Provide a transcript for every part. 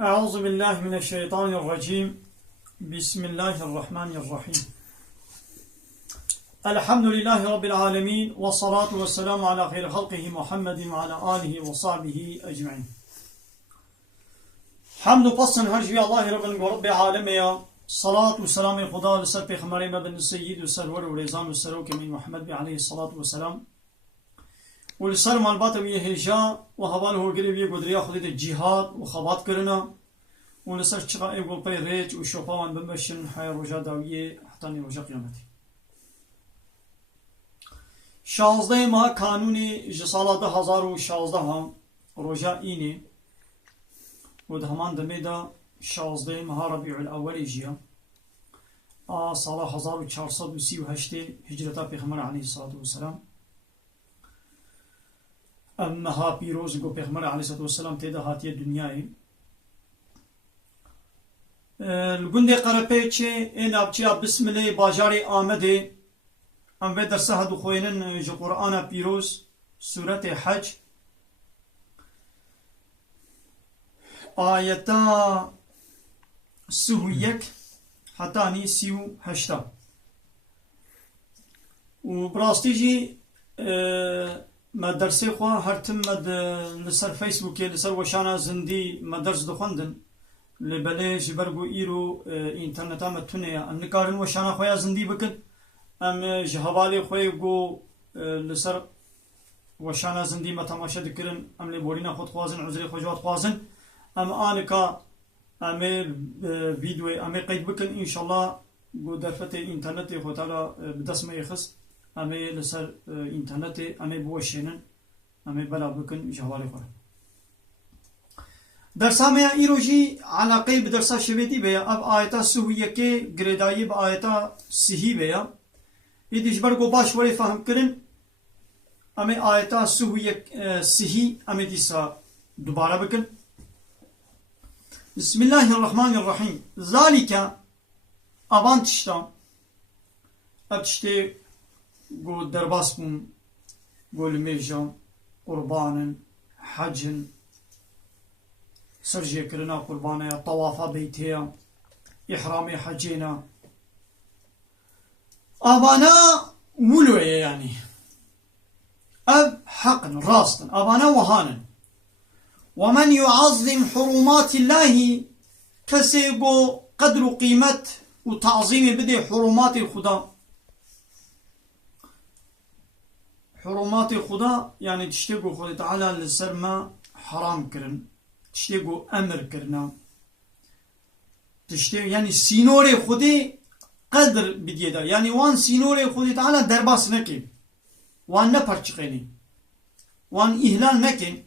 أعوذ بالله من الشيطان الرجيم. بسم الله الرحمن الرحيم. الحمد لله رب العالمين، والصلاة والسلام على خير خلقه محمد وعلى آله وصحبه أجمعين. حمد وقصن هرجي الله رب العالمين، صلاة والسلام خدا لسر پیغمبر مبن السيد وسرور ورزان وسروك من محمد عليه الصلاة والسلام ولسر معلومات ویه هجا و حوال هرگری ویه گدریا خودی جهاد و خبات کرنا ولسر چقا ایگول پی ریج و شوپاوان بمشن حیا رجا داویه حتی رجا قیامتی. 16 ماه کانونی جسالات 2016 رجا اینه و ده همان دمه دا 16 ماه ربیع الاول جیا سال 1438 هجرتا پیغمبر علیه الصلاة والسلام. امها پیروز گو پیغمبر علیه الصلاة والسلام تیدا هاتی دنیای الگنده قرپه چه این ابچیا بسم الله باجاری آمده ام به درسه هدو خوینن جو قرآن پیروز سورت حج آیتا 31 حتی نی 38 و براستی جی مدرسه خواه هر تم لسر فیسبوکی لسر وشانا زندی مدرس دخوندن لبله جبرگو ایرو اینترنتا متونه ام نکارن وشانا خواه زندی بکن ام جهوالی خواه گو لسر وشانا زندی متماشه دکرن ام لبورینا خود خوازن عزری خوجوات خوازن ام آنکا ام ویدیو ام قید بکن انشالله گو درفت اینترنت خود تالا بدسمه یخص امي لسر انترنت امي بوشينن امي بلا بكن جوالي خور درسا میں ایروجی علاقه بدرسا شویتی بیا اب آیتا سویه که گریدایی با آیتا سهی بیا ایدیش برگو باش ولی فهم کرن امي آیتا سویه سهی امي دیسا دوباره بکن. بسم الله الرحمن الرحيم. ذالک ابان تشتا اب تشتی گو درباس بون گو لمیجان قربانن حجن سرجي كرنا قربانا طوافا بيتيا إحرامي حجينا أبانا ولوية يعني أب حقن راستن أبانا وهانا ومن يعظم حرمات الله كسيقو قدر قيمة وتعظيم بدي حرمات الخدا. حرمات خدا يعني تشتيقو خدا تعالى لسر ما حرام كرن تشتيقو أمر كرنا تشتيق يعني سينوري خدي قدر بديدا يعني وان سينوري خدي تعالى درباس نكين وان نپرچقيني وان إهلال نكين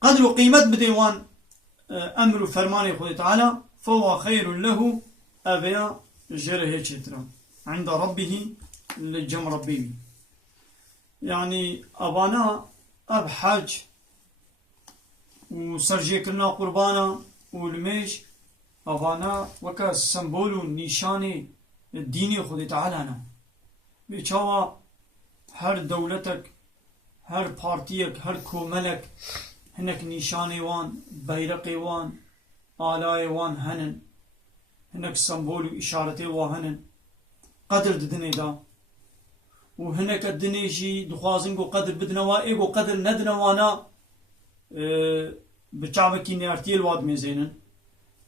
قدر قيمة بدي وان أمر فرماني خدي تعالى فهو خير له أبيا جره چترا عند ربه لجم ربي يعني أبانا أب حج وسرجي كرنا قربانا والميش أبانا وكا سمبولو نيشاني الديني خدي تعالى بيشاوا هر دولتك هر بارتيك هر كوملك هنك نيشاني وان بيرقي وان آلاي وان هنن هنك سمبولو إشارتي وهنن قدر ددني دا وهناك الدنيجي دخوازن قو قدر بدنوا ايقو قدر ندنوانا بچعبكي نيارتي الواد ميزينن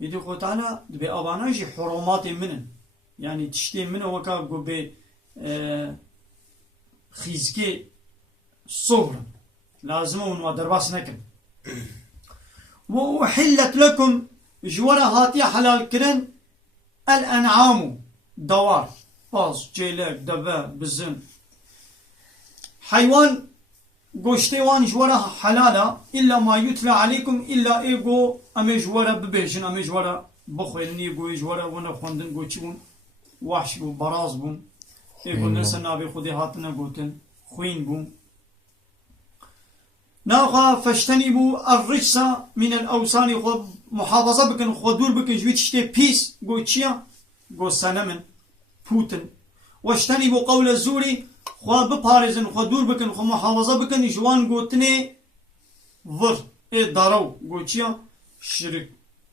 يدي قو تعالى دبي ابانا جي حرمات منن يعني تشتي منه وكا قو بي خيزكي صغر لازم ونوا درباس نكن وحلت لكم جورا هاتي حلال كرن الانعام دوار باز جيلك دبا بزن حيوان گوشته وان جوارا حلالا إلا ما يتلى عليكم إلا إيغو أمي جوارا ببيشن أمي جوارا بخوين إيغو جوارا ونا خوندن گو چي بون وحش بون براز بون إيغو نسا نابي خودي هاتنا گوتن خوين بون ناغا فاشتنبوا الرجس من الأوسان خود محافظة بكن خودور بكن جويت شتي بيس گو چيا گو سنمن پوتن واشتنبوا قول الزوري خوا بپارزن خوا دور بکن خوا محافظه بکن جوان گوتنه ور ای دارو گوچیا شرك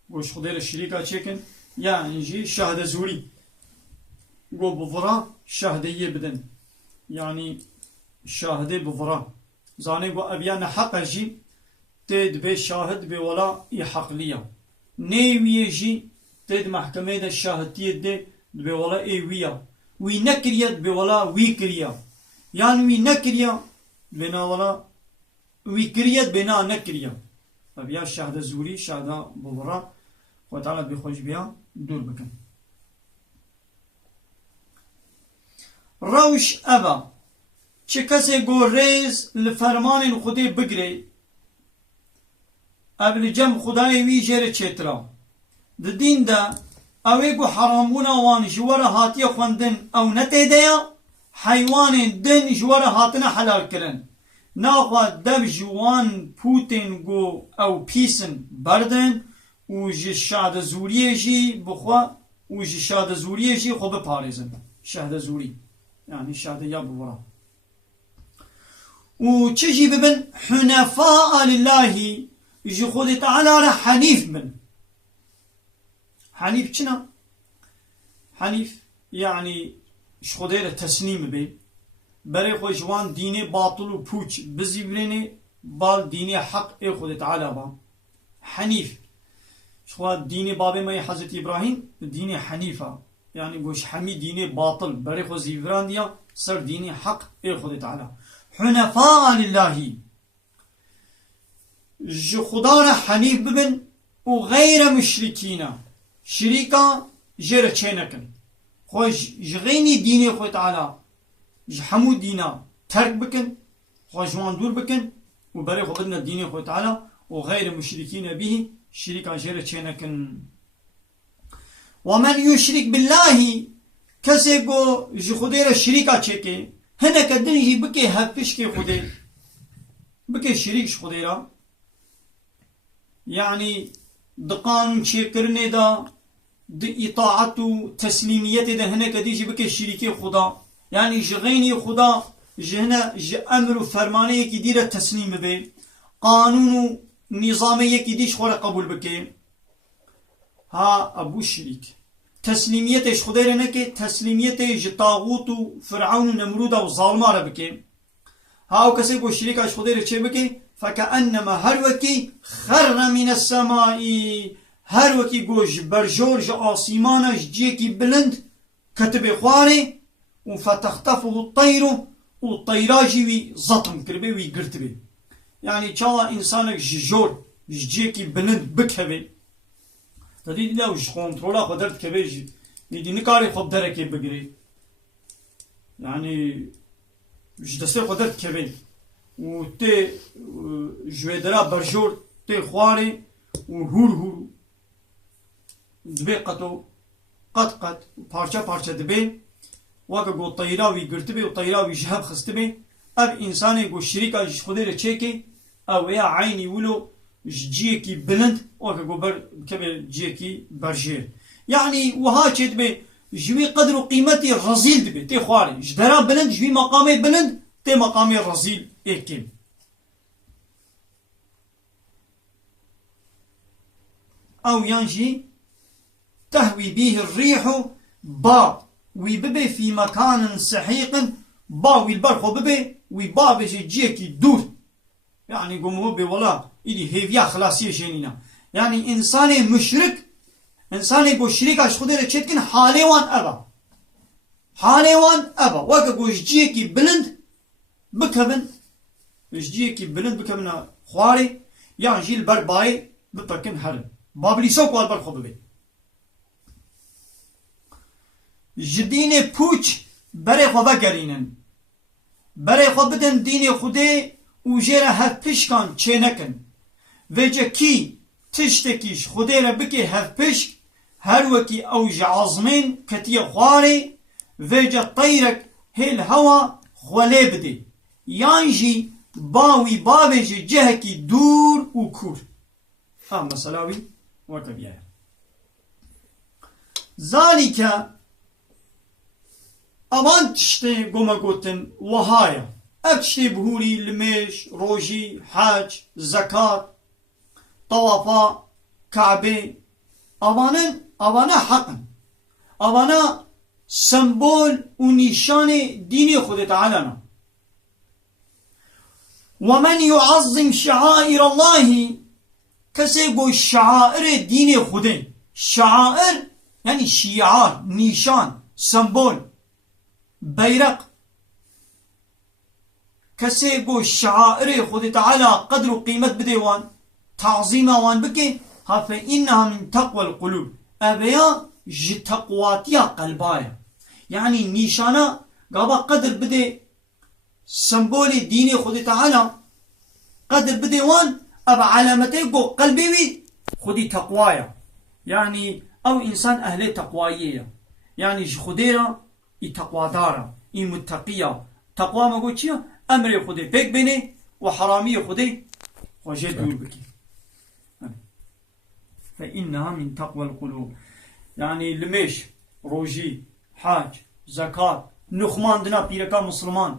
وش خدير الشريكة تشيكن يعني جي شهادة زوري قو بفرا شهادة يبدن يعني شاهده بفرا زاني قو أبيان حق جي تد بي شاهد بي ولا يحق ليا نيوية جي تد محكمة دا الشاهدية دي بي ولا ايوية وي نكريا بي ولا وي كريا يعني وي نكريا بنا ولا وي كريا بنا نكريا أبيان شاهده زوري شاهده بفرا وتعالى بخوش بيها دور بكن روش أبا چه کسی گو ریز لفرمان خودی بگری اب لجم خدای وی جر چترا د دین دا اوی گو حرامونا وان جوار هاتی خوندن او نته دیا حیوان دن جوار هاتنا حلال کرن ناخوا دب جوان پوتن گو او پیسن بردن و جی شاد زوریه جی بخوا و جی شاد زوریه جی خو بپارزن شهد زوری يعني شهادة يا بورا وتجي ببن حنفاء لله يجي خود تعالى حنيف من حنيف كنا حنيف يعني شخودير تسليم بي بري خو جوان ديني باطل و پوچ بزيبريني بال ديني حق اي خود تعالى با حنيف شخوا ديني بابي ما حضرت إبراهيم ديني حنيفة يعني گوش حمي ديني باطل بري خو زيفران ديا سر ديني حق اي خود تعالى حنفاء لله جو خدانا حنيف ببن وغير مشركين شريكا جير چينكن خوش جغيني ديني خو تعالى جحمو دينا ترك بكن خوش وان دور بكن وبري خو بدنا ديني خو تعالى وغير مشركين به شريكا جير چينكن ومن يشرك بالله کسی گو جی خودی را شریکا چکه هنه که دنجی بکی هفش که خودی بکی شریکش خودی را يعني دقان چکرنه دا د اطاعت و تسلیمیت دا هنه که دیجی بکی شریکی خدا يعني جغینی خدا جهنه ج امر و فرمانه یکی دی را تسلیم بی قانون و نظامه یکی دیش خور قبول بکی ها ابو شريك تسليميته خدای نکه تسليميته ج طاغوت و فرعون و نمرود و ظالما را بکی ها او کسی کو شریک خدای چه بکی فكأنما هر وکی خر من السماء هر وکی گوش برجور ج آسمانش جيكي بلند كتب خواري و فتختفه الطير و طيراجي وي زطم كربي وي قرتبي يعني چاوا انسانك جور جيكي بلند بكبي تدید لا وش کنترل خودت که بیش میدی نکاری خوب درکی بگیری یعنی وش دسته خودت که بی و تی جویدرا برجور تی خواری و هور دبی قط پارچه دبی وقت گو طیراوی گرتبی و طیراوی جهب خستبی اب انسانی گو شریکا خودی را چکی او یا عینی ولو جيكي بلند وكبر كبر جيكي برجير يعني وها تشد بي جوي قدر قيمتي الرزيل دبي تي خواري جدرا بلند جوي مقامي بلند تي مقامي الرزيل اكيم او ينجي تهوي به الريح با ويببي في مكان سحيق با ويلبرخو ببي ويبا بيجي جيكي دور يعني قوموا بي ولا إلي هيفيا خلاصية جنينة يعني إنسان مشرك إنسان يقول شريكاش خدير تشتكن حاليوان أبا وكا قوش جيكي بلند بكبن جيكي بلند بكبن خواري يعني جيل برباي ببكن هرم بابلي سوق والبر خببي جدين بوچ بري خوبا قرينن بري خوبدن دين خودي وجيرا هف پشکان چه نکن وجه کی تشتکیش خودی را بکی هف پشک هر وکی اوج عظمین کتی خواری وجه طیرک هل هوا خوله بده یانجی باوی باویجی جهکی دور و کور هم مسلاوی وکبیه ذالک اوان تشتی گوما گوتن وهایا اكشتي بهوري لميش روجي حاج زكاة طوافا كعبه أوانا حقا أوانا سمبول ونشان دين خود تعالى. ومن يعظم شعائر الله كسيقو شعائر دين خود. شعائر يعني شعار، نشان، سمبول، بيرق. كسيقو شعائر خود تعالى قدر وقيمة بديوان تعظيم وان بكي فإنها من تقوى القلوب. أبيا جتقواتيا قلبايا يعني نشانا قابا قدر بدي سمبولي ديني خود تعالى قدر بدي وان أبا علامتي قو قلبي وي خودي تقوايا يعني أو إنسان أهلي تقوائية يعني خوديرا تقوى دارا متقية. تقوى ما قلت شيء أمري خودي بيك بيني وحرامي خودي وجد دور بكي. فإنها من تقوى القلوب يعني لميش روجي حاج زكاة نخمان دنا بيركا مسلمان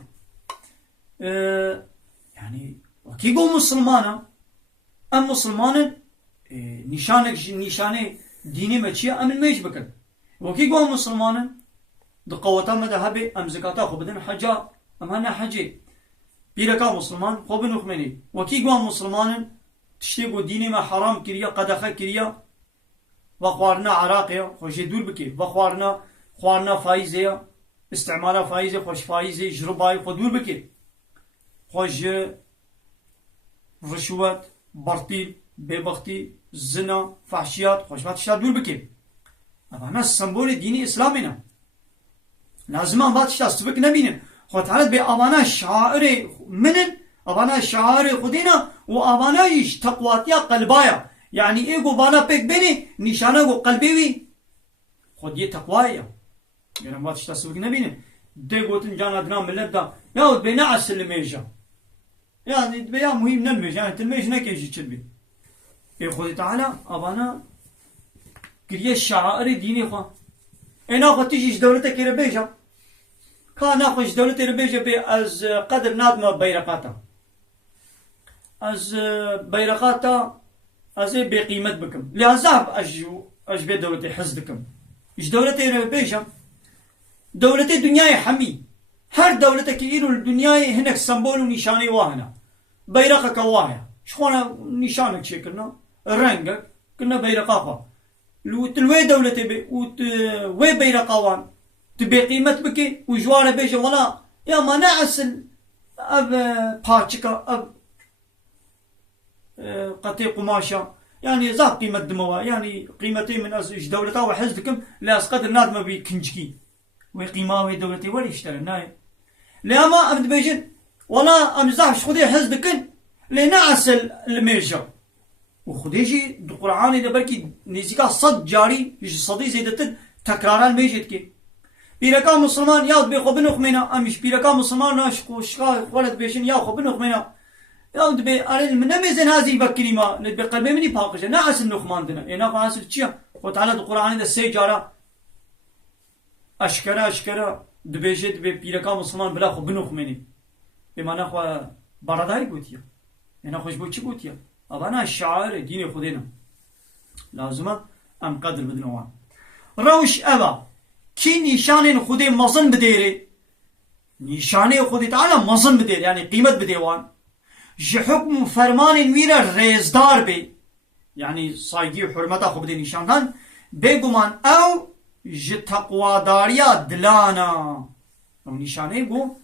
يعني وكي قو مسلمانا أم مسلمان نشانه ديني مچيا أم الميش بكر. وكي قو مسلمانا دقوتا مذهبي أم زكاة خو بدن حجا أم هنا حجي بيركا مسلمان خو بنخمني. وكي قو مسلمان تشتيقو ديني ما حرام كريا قدخه كريا وخوارنا عراقيا خوش دور بكي وخوارنا فايزيا استعمالها فايزة خوش فايزة جرباي خو دور بكي خوش رشوات برطيل ببختي زنا فحشيات خوش باتشتا دور بكي. أنا السمبول ديني إسلامنا لازم باتشتا استبك نبينا خو تعالى بأبانا شعائر منن أبانا شعائر خدينا وأبانا يش تقواتيا قلبايا يعني إيقو بانا بيك بيني نشانه قلبي خود يه تقوايا يعني ما تشتسوك نبينه دي قوتن جانا دنا ملت دا ياود بينا عسل الميجا يعني بيا مهم نلميج يعني تلميج نكيجي تشبي إيه خود تعالى أبانا كريه الشعائر ديني خوا إنا خود تيجيش دولتك ربيجا كان ناخوش دولتي ربيجا بي از قدر نادمة بيرقاتا از بيرقاتا از بقيمة بكم لعذاب أجبي دولتي حزبكم إيش دولتي ربيجا دولتي دنياي حمي هر دولتك إيرو الدنياي هناك سمبول ونشاني واهنا بيرقك واهنا شخونا نشانك شي كنا رنقك كنا بيرقاقا تلوي دولتي بي وي بيرقاوان تبي قيمة بكي وجواره بيجا ولا يا ما نعسل أب باتشكا أب قطي قماشة يعني زاق قيمة دموا يعني قيمتي من أز دولتا وحزبكم لا أسقط النادمة بكنجكي وقيمة وي دولتي ولا يشتري ناي لا ما أبد بيجن ولا أمزحش خذي حزبكن لنعسل الميجا وخذيجي القرآن إذا بركي نزيكا صد جاري يجي صدي زيدتن تكرارا الميجد كي بيركا مسلمان ياود بي خو بنخمينا امش بيركا مسلمان ناشقو شقا ولد بيشن يا خو بنخمينا ياود بي ارل من ميزن هذه بكلمه ند بقلبي مني باقش ناس النخمان دنا انا قاس تشيا وتعالى القران ده سيجاره اشكرا دبيجت بي بيركا مسلمان بلا خو بنخميني بمعنى خو برداي قوتيا انا خوش بو چي قوتيا ابانا الشعائر دين خدينا لازم ام قدر بدنوان روش ابا كي نشان خودي مزن بديري نشانه خودي تعالى مزن بدير يعني قيمة بديوان جي حكم فرمان ويرا ريزدار بي يعني صايدي وحرمتا خو بدي نشان بيقومان او جي تقوى داريا دلانا او نشانه بو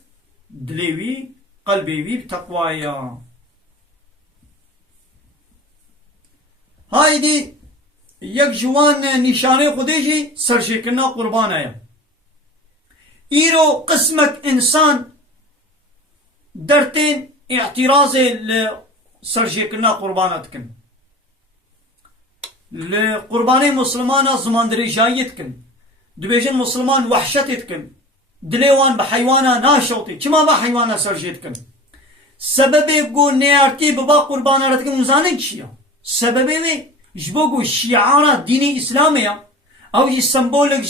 دليوي قلبيوي بتقوايا هايدي یک جوان نشانه خودشی سرشکرنا قربان آیا ایرو قسمك انسان درتين اعتراض سرشکرنا قربانات کن لقربان مسلمان زمان درجایت کن دبیجن مسلمان وحشتت کن دليوان بحيوانا ناشوتي كما بحيوانا سرشيت کن سببه قو نيارتي ببا قربانا رتكن مزانك شيا سببه جبوكو شعارة ديني إسلامية أو جي سمبول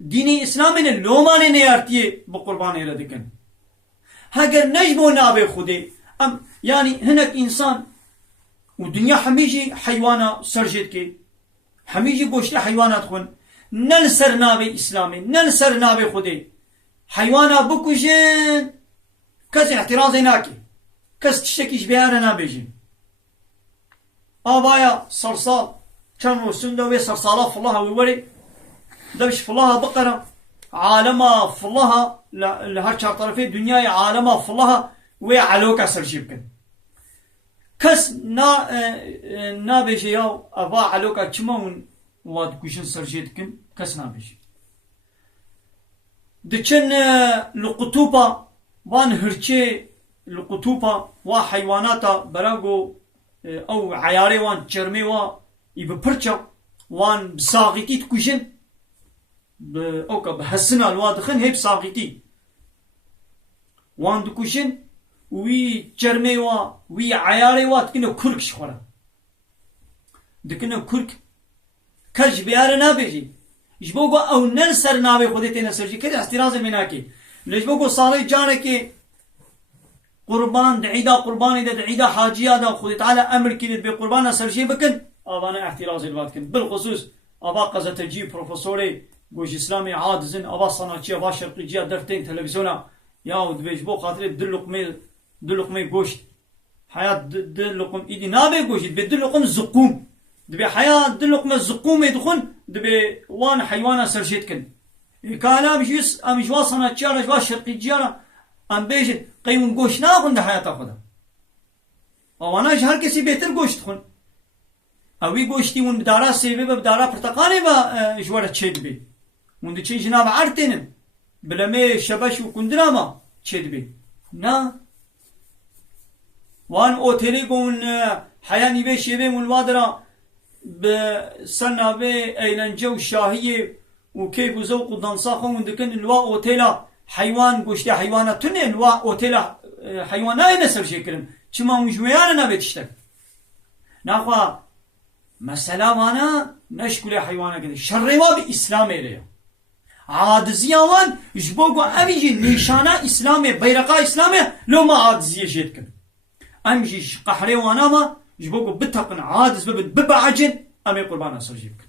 ديني إسلامي لومان نيارتيه بقرباني لدكن هاگر نجبو نابي خودي أم يعني هناك إنسان ودنيا حميجي حيوانا سرجت كي حميجي قوشت حيوانات خون ننسر نابي إسلامي ننسر نابي خدي حيوانا بكوجين كز اعتراضي ناكي كز تشتكيش بيانا نابيجين آبايا صرصال كان رسول دوي صرصالة فالله ويوري دبش فالله بقرة عالمها فالله لهر شار طرفي دنيا عالمها فالله ويعلوكا سرجيبكن كس نا بيجي ياو أبا علوكا كمون واد كوشن سرجيتكن كس نا بيجي دچن لقطوبة وان هرچه لقطوبة وا حيواناتا براغو او عياري وان جرمي وا يبپرچا وان بساغيتي تكوشن اوكا بحسنا الوادخن هي بساغيتي وان دكوشن وي جرمي وا وي عياري وا تكنو كرك شخورا دكنو كرك كج بيار نابيجي جبوغو او ننسر نابي خودتي نسرجي كده استراز مناكي لجبوغو صالي جانكي قربان دعيدا قرباني دا دعيدا حاجيا دا خودي تعالى امر كده بقربان سرجي بكن ابانا احتراز الواتكن بالخصوص ابا قزة تجي بروفيسوري گوش اسلامي عادزن ابا صناعتي ابا شرقيجيا درتين تلفزيونا ياو دبيجبو خاطري دلقمي گوشت حياة دلقم ايدي نابي گوشت بدلقم زقوم دبي حياة دلقم الزقوم يدخل دبي وان حيوانا سرجيتكن كالا بجيس ام جوا صناعتي جوا شرقيجيا ام بيجي قيمون گوش ناخن ده حياة خدا وانا هر کسی بهتر گوشت خون اوی گوشتی اون بدارا سیبه بدارا پرتقالی با جواره چید بی اون ده چین جناب عرتینن بلمه شبش و کندراما چید بی نا وان اوتیلی گون حیانی به شیبه منوادرا بسنه به ایلنجه و شاهیه و کیف و زوق و دانسا خون دکن الوا اوتیلا حیوان گوشتی حیواناتونه الوا اوتیلا حیوانای نسر شکرن چما مجویانا نبیتشتک ناخوا مثلا وانا نشكل حيوانا كده شروا بإسلام إليه عادزيا وان جبوغو أميجي نيشانا إسلامي بيرقا إسلامي لو ما عادزيا جيتكن أميجي قحري وانا ما جبوغو بتقن عادز ببعجن أمي قربانا سرجيبكن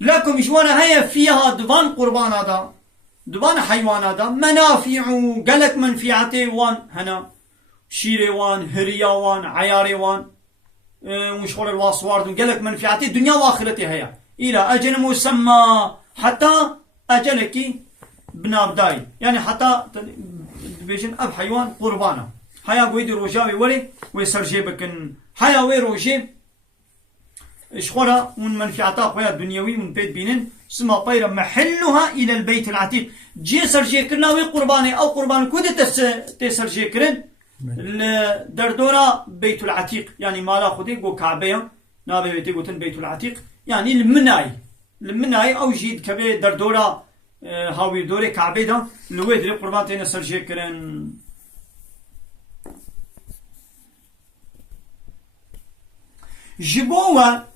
لكم جوانا هيا فيها دوان قربانا دا دوان حيوانا دا منافع قلق منفعتي وان هنا شيري وان هريا وان عياري وان وشغل الواصوار دون قلق منفعتي دنيا واخرتي هيا الى اجل مسمى حتى اجلك بنابداي يعني حتى بيجن اب حيوان قربانا حيا ويدي روجاوي ولي ويسرجي بكن حيا وي روجي شخورا من منفعتا خويا الدنيوي من بيت بينن سما طيرا محلها الى البيت العتيق جي سرجي كرنا وي قرباني او قربان كود تسرجي كرن دردورا بيت العتيق يعني مالا خدي جو كعبه نابي بيتي قوتن بيت العتيق يعني المناي او جيد كبي دردورا هاوي دوري كعبه دا لويد قربان تين سرجي كرن جبوا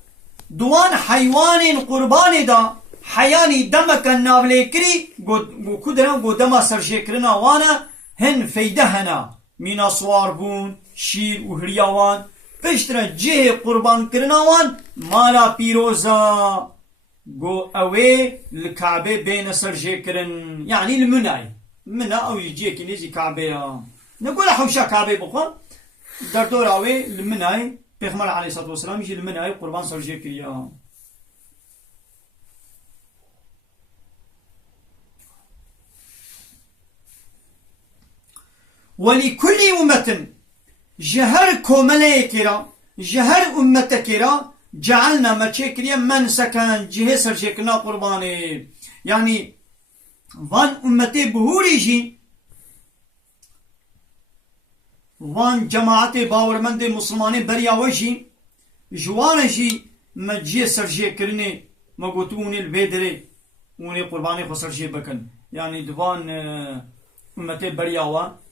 دوان حيوان قرباني دا حياني دمك النابليكري قو كدنا قو دما سرجيكرنا وانا هن فيدهنا من اصوار بون شير وهرياوان بشترا جه قربان كرنا وان مالا بيروزا قو اوي الكعبة بين سرجيكرن يعني المناي منا او يجيك نيزي كعبة نقول حوشا كعبة بخوا دردور اوي المناي پیغمبر علیه الصلاة والسلام يجي المناي قربان سرجي كريا ولكل أمة جهر كومليكرا جهر أمتكرا جعلنا متشكريا من سكن جهة سرجي كرنا قرباني يعني وان أمتي بهوريجي وان جماعت باورمند مسلمانی بریا وجی جوانجی مجی سرجی کرنی مگوتون البدره اونی قربانی خو سرجی بکن یعنی دوان امت بریا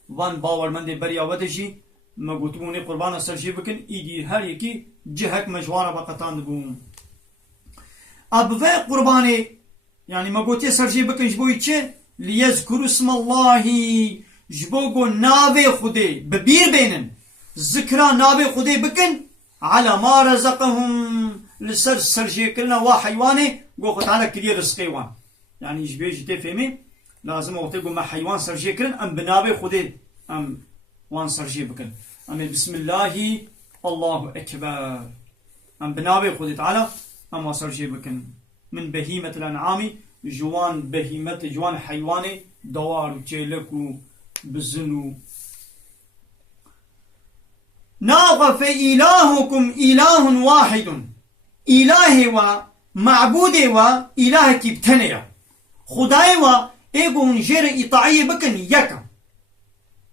وان باورمند بریا ودجی مگوتون قربان سرجی بکن ایدی هر یکی جهک مجوانه بقتان بون ابو قربانی يعني مگوتی سرجی بکن جبوی چه ليذكروا اسم الله جبوغو نابي خدي ببير بينن ذكرى نابي خدي بكن على ما رزقهم لسر سرجيكرنا وحيواني قو تعالى كري رزقي وان يعني جبي جدي فهمي لازم وقتي ما حيوان سرجيكرن ام بنابي خدي ام وان سرجي بكن ام بسم الله الله اكبر ام بنابي خدي تعالى ام سرجي بكن من بهيمة الانعام جوان بهيمة جوان حيواني دوار وجيلكو بزنو ناغف إلهكم إله واحد إله و معبود و إله كبتنيا خداي و إيغو نجير إطاعي بكن يكا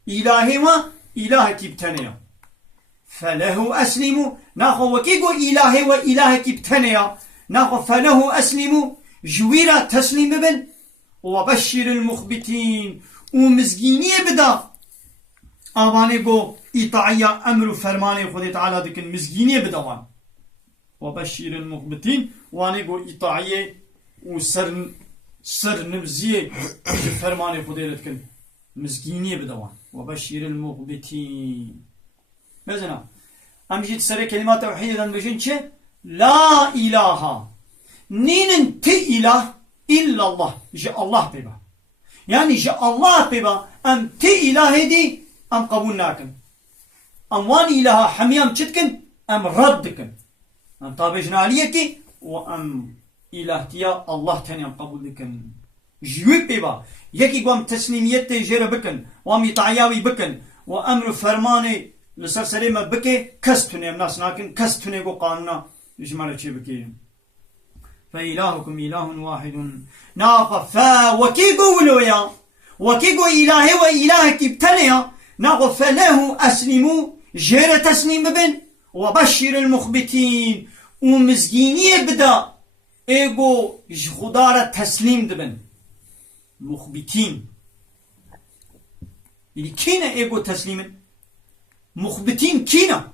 إله و إله كبتنيا فله أسلموا ناخو وكيغو إله و إله كبتنيا ناخو فله أسلموا جويرا تسليم بن وبشر المخبتين ومزجينية بدا آباني قو إطاعية أمر فرماني خدي تعالى دكن مزجينية بدوان وبشر المخبتين واني قو إطاعية وسر نبزية فرماني خدي لدكن مزجينية بدوان وبشر المخبتين مزنا أمجد سري كلمات توحيدا بجن لا إله نين تي إله إلا الله جاء الله بيبا يعني جاء الله بيبا أم تي إله دي أم قبولناكن أم وان إله حميام تشتكن أم ردكن أم طابجنا عليك وأم إله تيا الله تاني أم قبولكن جيوب بيبا يكي قوام تسليميت جير بكن وام يطعياوي بكن وأمر فرماني لسر سليمة بكي كستوني أم ناس ناكن كستوني قو قانونا جمالة شي بكي فإلهكم إله واحد ناقة وكي قولوا يا وكي قو إلهي وإله كبتنيا ناقة فله أسلموا جير تسليم بن وبشر المخبتين ومزجينية بدا إيقو جخدارة تسليم دبن مخبتين يعني كينا إيقو تسليم مخبتين كينا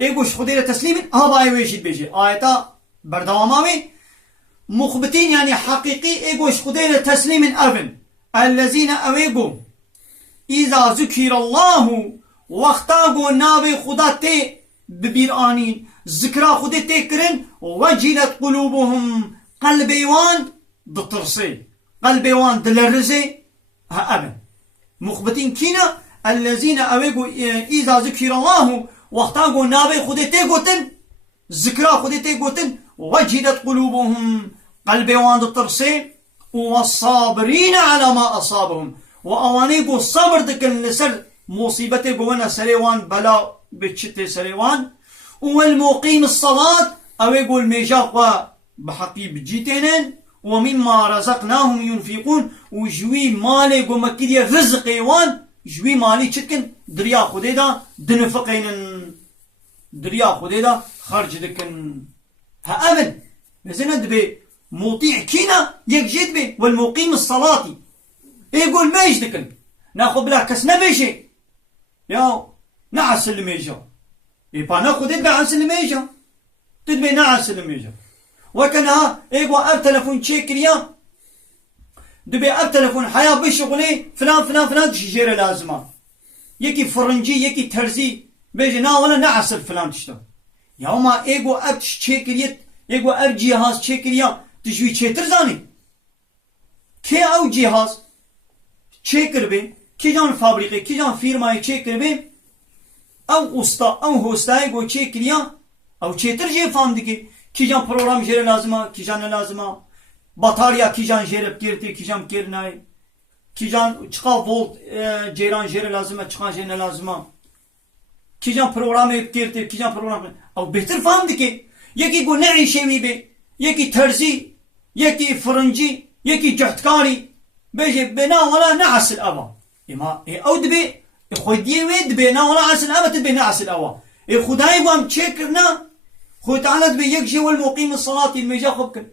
إيقو جخدارة تسليم هذا أيوة بيجي آياتا بردوامامي مخبتين يعني حقيقي إيقو جخدارة تسليم أبن الذين أويقو إذا ذكر الله وقتاقو نابي خداتي ببيرانين ذكرى خداتي كرن وجلت قلوبهم قلبيوان بطرسي قلبيوان دلرزي ها أبن مخبتين كينا الذين أويقو إذا ذكر الله وقتاقو نابي خداتي قوتن ذكرى خداتي قوتن وجلت قلوبهم قلبيوان بطرسي والصابرين على ما أصابهم وأوانيقو صبر دكن لسر مصيبتي قوانا سريوان بلا بتشتي سريوان والمقيم الصلاة أو يقول ميجاقوا بحقي بجيتين ومما رزقناهم ينفقون وجوي مالي قو مكيدية رزق ايوان جوي مالي چتكن دريا خوديدا دنفقين دريا خوديدا خرج دكن هأمن لزينا دبي مطيع كينا يكجد بي والمقيم الصلاة يقول ما يجدكن ناخذ بلا كسنا بيشي يا نعس اللي ميجا يبقى ناخذ يدبي عن اللي ميجا تدبي نعس اللي ميجا وكانها يقول اب تلفون تشيكريا دبي اب تلفون حياه بشغلي فلان فلان فلان تشجيره لازمه يكي فرنجي يكي ترزي بيجي نا ولا نعس فلان تشتا يا ما يقول اب تشيكريت يقول اب جهاز تشيكريا تشوي تشيتر زاني كي او جهاز چیکر بی کی جان فابریکه کی جان فیرمای چیکر بی او استا او هستای گو چیکریا او چیتر جه فهمدی کی جان پروگرام جره لازمه کی جان لازمه باتاریا کی جان جره کرتی کی جان کرنای کی جان چقا ولت جیران جره لازمه چقا جره لازمه کی جان پروگرام کرتی کی جان پروگرام او بهتر فهمدی که یکی گو نعی شوی بی یکی ترزی یکی فرنجی یکی جهتکاری بيجي بنا ولا نعس الأبا إما أو دبي خديه ويد بنا ولا عس الأبا تدبي نعس الأبا خداي وام تشكرنا خد تعالى دبي يكشي والمقيم الصلاة الميجا خبكن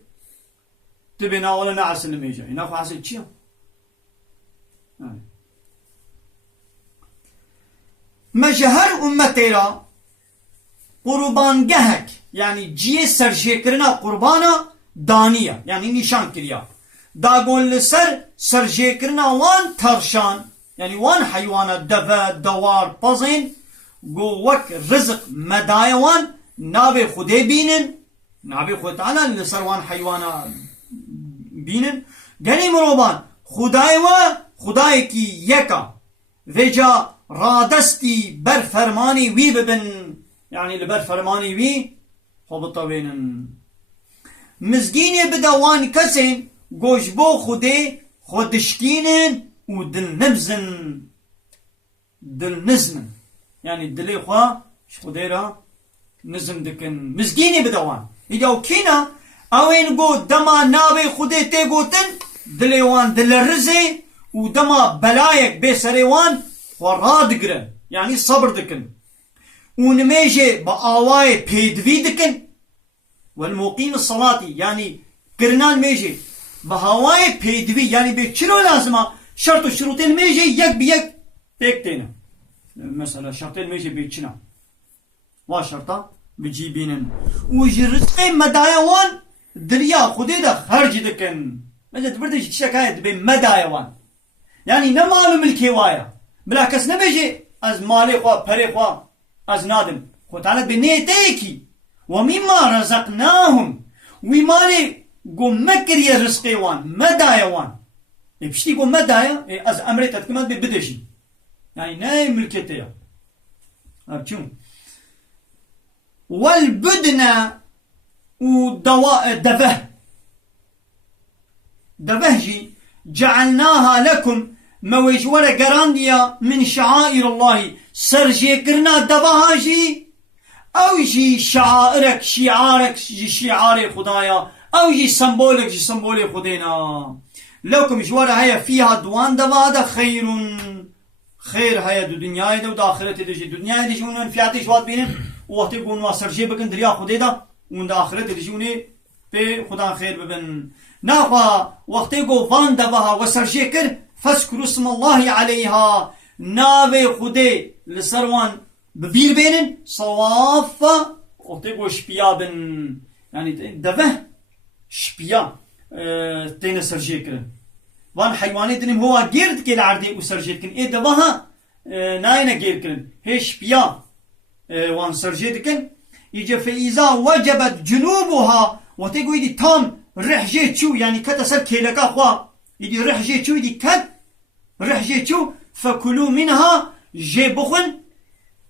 تبينا ولا نعس الميجا هنا خو عسل تشيا مجهر أمتيرا قربان جهك يعني جي سرشكرنا قربانا دانية يعني نشان كريا داغون لسر سرجيكرنا وان ترشان يعني وان حيوانا دفا دوار بازين قو وك رزق مدايا وان نابي خدي بينن نابي خود تعالى لسر وان حيوانا بينن گني مروبان خداي كي يكا وجا رادستي بر فرماني وي ببن يعني لبر فرماني وي خبطوينن مزگینی بدوان کسین گوش بو خودی خودشکینن و دل نبزن دل نزمن يعني دلی خواه خودی را نزم دکن مزگینی بدوان ایداو کینا اوین گو دما ناوی خودی تی گوتن دلی وان دل رزی و دما بلایک بسری وان وراد گره يعني صبر دکن و نمیجه با آوای پیدوی دکن والمقيم الصلاة يعني كرنان ميجي بهواي بيدوي يعني بكشنو لازمه شرط الشروطين ميجي يك بيك تيكتين مثلا شرطين ميجي بيكشنا وشرطة بجيبينن وجرزقي مدايا وان دريا خدي ده خرج دكن مثلا تبردش شكاية بمدايا وان يعني نمالو ملكي وايا بالعكس نبيجي از مالي خوا بري خوا از نادم خو تعالى بنيتيكي ومما رزقناهم ومالي قو مكريا رزقي وان مدايا وان بشتي قو مدايا از امري تتكمل ببدشي يعني ناي ملكتيا ارچون والبدنا ودواء دفهجي جعلناها لكم موجورة قرانديا من شعائر الله سرجي قرنا دفهاجي او جي شعائرك شعارك جي شعار خدايا او جي سمبولك جي سمبول خدينا لكم جوارا هيا فيها دوان دوادا خير هيا دو دنياي دو آخرت دو جي دنياي دي جونن فياتي جواد بينن وقتی گونوا سرجي بكن دريا خدي دا وند آخرت دي جوني بي خدا خير ببن ناخوا وقتی گو وان دواها وسرجي كر فاذكروا اسم الله عليها ناوي خدي لسروان ببير بينن صوافا وتيقو شبيا بن يعني دفه شبيا تين سرجيكرن وان حيواني دنم هو غيرد كي العردي وسرجيكن ايه دفها ناينا غيركن هي شبيا وان سرجيكن يجي فإذا وجبت جنوبها وتيقو يدي تام رحجي تشو يعني كتسر كيلكا خوا يدي رحجي تشو يدي كت رحجي تشو فكلوا منها جيبخن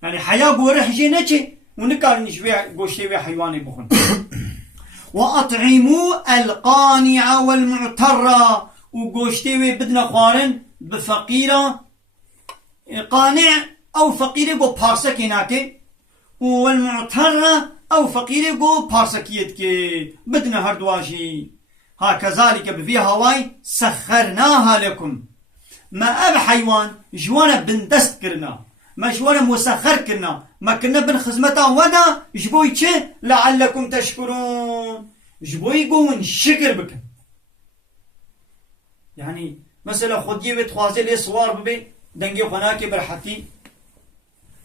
يعني حياة قورح جينتي ونقال نشوي قوشتي حيواني بخن وأطعموا القانع والمعترة وقوشتي بدنا خوارن بفقيرة قانع أو فقيرة قو بارسك هناك والمعترة أو فقيرة قو بارسكيتك بدنا هردواشي هكذلك بفي هواي سخرناها لكم ما أب حيوان جوانا بندست كرنا مشوار مسخر كنا ما كنا بن خدمتها ودا جبوي تشي لعلكم تشكرون جبوي قوم شكر بك يعني مثلا خديه بتخوازي لي صوار ببي دنگي خناكي برحتي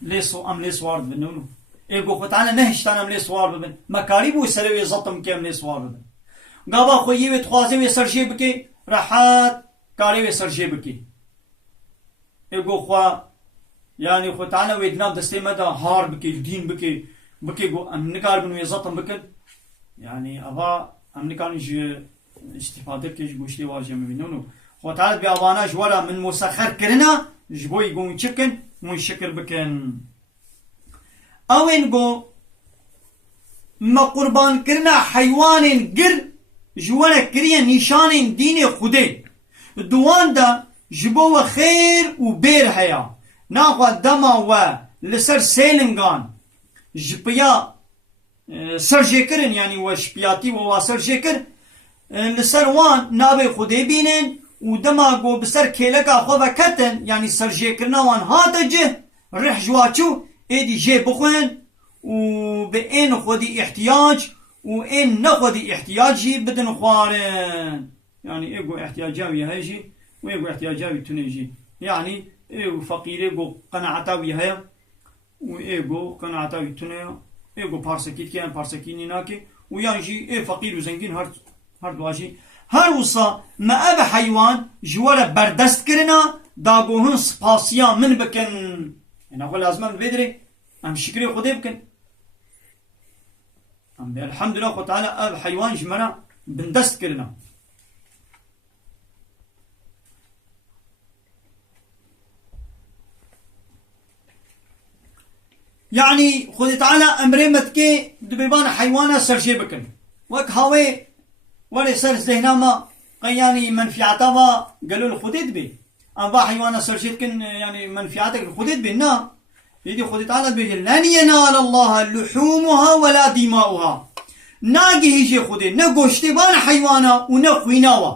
لي صو ام لي صوار بنونو ايغو خطانا نهشتان ام لي صوار ببن مكاري بو سلوي زطم كم لي صوار ببن غابا خويه بتخوازي سرجي بكي راحات كاري سرجي بكي ايغو خوا يعني خو تعالى ويدنا دستي مدى هار بكي الدين بكي جو امنكار بنو يزطم بكن يعني ابا امنكار نج استفاده كيش بوشتي واجه مبينونو خو تعالى بيابانا جورا من مسخر كرنا جبو يقوم تشكن من شكر بكن اوين جو ما قربان كرنا حيوان قر جوانا كريا نشان دين خدي دوان دا جبو خير وبير هيا ناخوا دما و لسر سيلنغان جبيا سرجيكرن يعني وشبياتي وسرجيكر لسر وان نابي خدي بينن ودما قو بسر كيلكا خو بكتن يعني سرجيكرنا وان هاتجه رح جواتشو ايدي جي بخون وبين خدي احتياج وإن نخدي احتياجي بدن خوارن يعني ايقو احتياجاوي هايجي وايقو احتياجاوي تنيجي يعني ايقو فقير ايقو قناعتاوي هاي وايقو قناعتاوي تنيا ايقو بارسكيت كيان بارسكيني ناكي ويانجي اي فقير وزنجين هر دواشي هر وصا ما اب حيوان جوارا بردست کرنا داگوهن سپاسیا من بکن يعني أقول لازم أم بدري أم شكري خدي بكن أم الحمد لله خو تعالى أب حيوان جمرا بندست كرنا يعني خد تعالى أمريمت كي دبيبان حيوانا سرشي بكن وك هاوي ولا سر ذهنما قياني منفعتا قالوا الخديد بي أم با حيوانا سرشي بكن يعني منفعتك الخديد بي نا يدي خد تعالى بيجي لن ينال الله لحومها ولا دماؤها ناجي هيجي خدي نقوشتي بان حيوانا ونخويناوا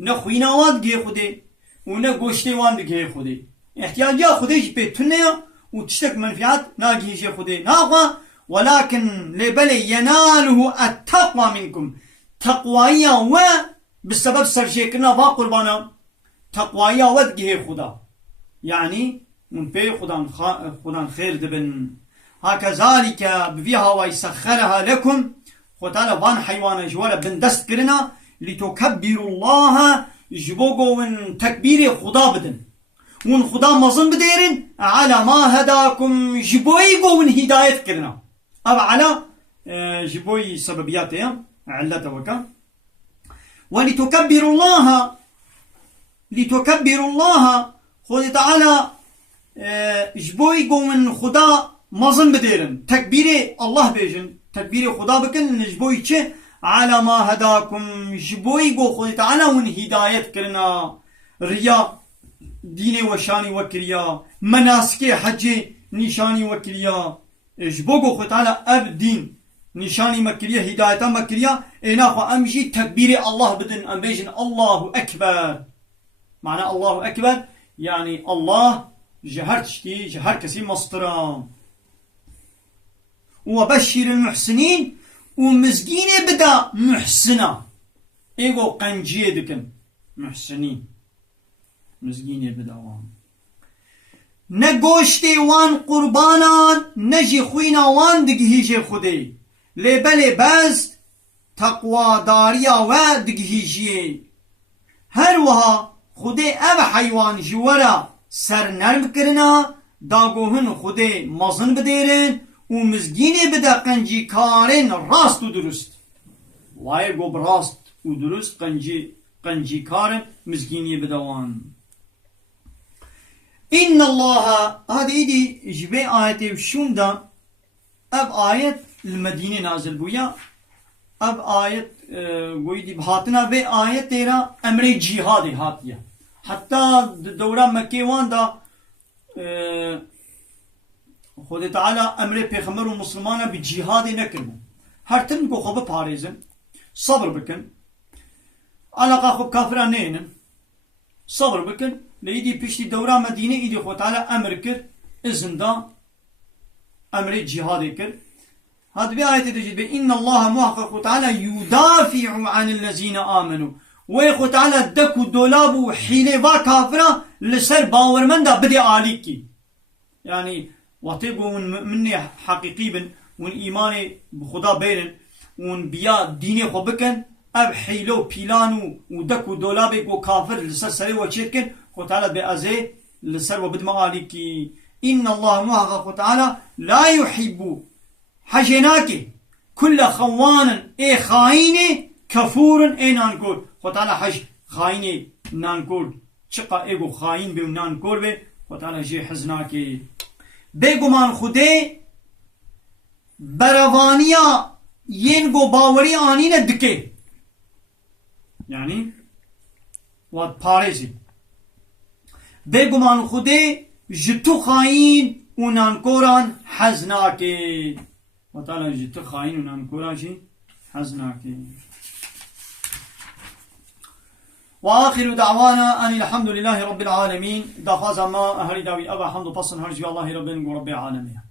نخويناوا دقي خدي ونقوشتي وان دقي خدي احتياجا خديش بيتنيا وتشتك منفعات ناجي هيجي خدي ناقوا ولكن لبلي يناله التقوى منكم تقويا و بسبب سرشيكنا با قربانا تقويا ودقي خدا يعني من بي خدان خير دبن هكذلك بفيها ويسخرها لكم خدانا بان حيوانا جوالا بندست كرنا لتكبروا الله جبوغو من تكبير خدا بدن ون خدا مظن بديرن على ما هداكم جبويغو من هداية كرنا أب على جبوي سببياتها علته وكا ولتكبروا الله خد تعالى جبويغو من خدا مظن بديرن تكبير الله بيجن تكبير خدا بكن جبوي چه على ما هداكم جبويغو خد تعالى ون هداية كرنا ريا دين وشاني وكريا مناسك حج نشاني وكريا جبوغو خد تعالى اب دين نشاني مكريا هداية مكريا انا خو امجي تكبير الله بدن ام بيجن الله اكبر معنى الله اكبر يعني الله جهر تشتي جهر كسي مصطرام وبشر المحسنين ومزقين بدا محسنة ايغو قنجيه دكن محسنين مزقين بدا وان نگوشتي وان قربانان نجي خوينا وان دقهيجي خودي لبلي باز تقوى داريا و دقهيجي هر وها خودي اب حيوان جورا سر نرم کرنا داگوهن خودي مزن بديرن ومزگینی بده قنجی کارن راست و درست وای گو براست و درست قنجی کارن مزگینی بده وان إن الله هذه إيدي جبه آية وشون دا أب آية المدينة نازل بويا أب آية ويدي بهاتنا بي آية تيرا أمر جهاد هاتيا حتى دورة مكي وان دا خود تعالى أمر پیغمبر و مسلمان بی جهاد نکن هر تن کو خوب پاريزن صبر بكن علاقة خوب كافران نينن صبر بكن ليدي بيشتي دورة مدينة إيدي خود تعالى أمر كر إذن دا أمر جهاد كر هذا بآية تجد إن الله محقق تعالى يدافع عن الذين آمنوا ويخو تعالى دكو دولابو حيلة و كافرة لسر باورمن دا بدي آليكي يعني وطيبو مني حقيقي بن ون إيماني بخدا بيرن ون بيا ديني خو بكن اب حيلو بيلانو ودكو دولابي و كافر لسر سري وچيتكن خو تعالى بأزي لسر وبدما آليكي إن الله محقق تعالى لا يحب حجناكي كل خوان اي خاين كفور اي نانكور خو تعالى حج خاين نانكور چقا ايگو خاين بي نانكور بي خو تعالى جي حزناكي بگمان خوده بروانیا ین گو باوری آنی نه دکه یعنی واد پارزی بگمان خوده جتو خاین و نانکوران حزناکه و تعالی جتو خاین و نانکوران چی حزناکه وآخر دعوانا أن الحمد لله رب العالمين دا فاز ما أهل داوي أبا حمد بصن هرجي الله رب العالمين